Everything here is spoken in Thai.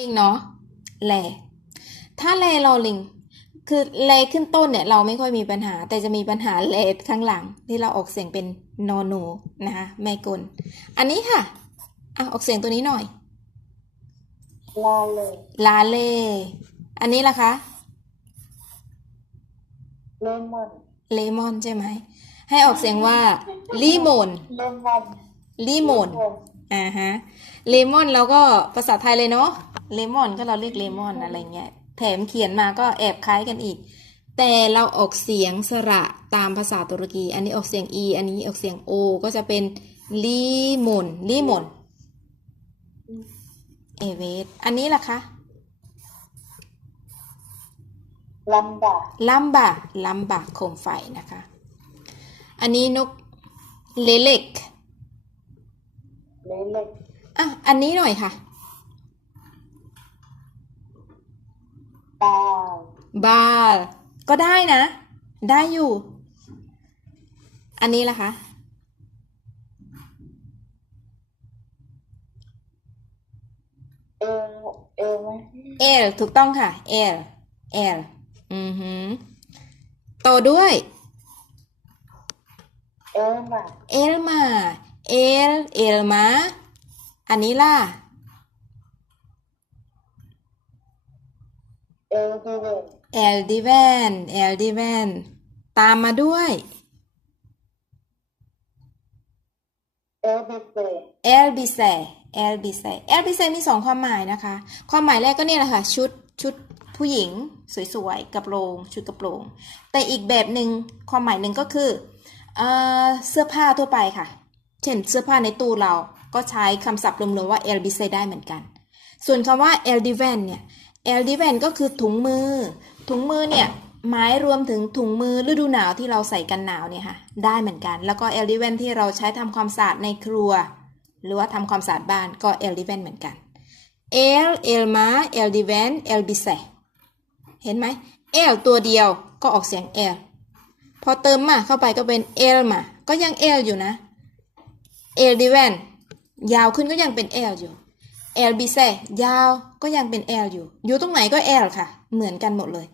ลิงเนาะแลถ้าแลลอลิง คือแลขึ้นต้นเนี่ยเราไม่ค่อยมีปัญหา แต่จะมีปัญหาแลข้างหลัง ที่เราออกเสียงเป็นนอหนูนะคะแม่กลอันนี้ค่ะอะออกเสียงตัวนี้หน่อย ลาเลยลาเล่อันนี้ล่ะคะ เลมอนเลมอนใช่ไหม ให้ออกเสียงว่าลีโมนเลมอนลีโมนอ่าฮะเลมอนเราก็ภาษาไทยเลยเนาะ เลมอนก็เราเรียกเลมอนอะไรเงี้ย แถมเขียนมาก็แอบคล้ายกันอีก แต่เราออกเสียงสระตามภาษาตุรกี อันนี้ออกเสียง e อันนี้ออกเสียง o ก็จะเป็นลีโมนลีโมนเอเวสอันนี้ล่ะคะลัมบาลัมบาลัมบาโคมไฟนะคะ อันนี้นกเลเล็กเลเล็กอะอันนี้หน่อยค่ะ บาบาลก็ได้นะ ได้อยู่ อันนี้ล่ะคะ เอลเอลไหมเอลถูกต้องค่ะ เอลเอลอือหือต่อด้วย เอลมา เอลมา เอลเอลมา อันนี้ล่ะ เอลดีเวนเอลดิแวนเอลดิแวนตามมาด้วยเอลบิเซเอลบิเซเอลบิเซมีสองความหมายนะคะ ความหมายแรกก็เนี่ยแหละค่ะ ชุดชุดผู้หญิงสวยๆกระโปรงชุดกระโปรง แต่อีกแบบหนึ่งความหมายหนึ่งก็คือเออเสื้อผ้าทั่วไปค่ะ เช่นเสื้อผ้าในตู้เราก็ใช้คำศัพท์รวมๆว่าเอลบิเซได้เหมือนกัน ส่วนคำว่าเอลดิแวนเนี่ย เอลดิแวนก็คือถุงมือ ถุงมือเนี่ยหมายรวมถึงถุงมือฤดูหนาวที่เราใส่กันหนาวเนี่ยค่ะได้เหมือนกัน แล้วก็เอลดิแวนที่เราใช้ทำความสะอาดในครัว หรือว่าทำความสะอาดบ้านก็เอลดิแวนเหมือนกันเอลเอลมาเอลดิแวนเอลบิเซเห็นไหมเอลตัวเดียวก็ออกเสียงเอลพอเติมมาเข้าไปก็เป็นเอลมาก็ยังเอลอยู่นะเอลดิแวนยาวขึ้นก็ยังเป็นเอลอยู่ เอลบิเซยาวก็ยังเป็น L อยู่ อยู่ตรงไหนก็ L ค่ะ เหมือนกันหมดเลย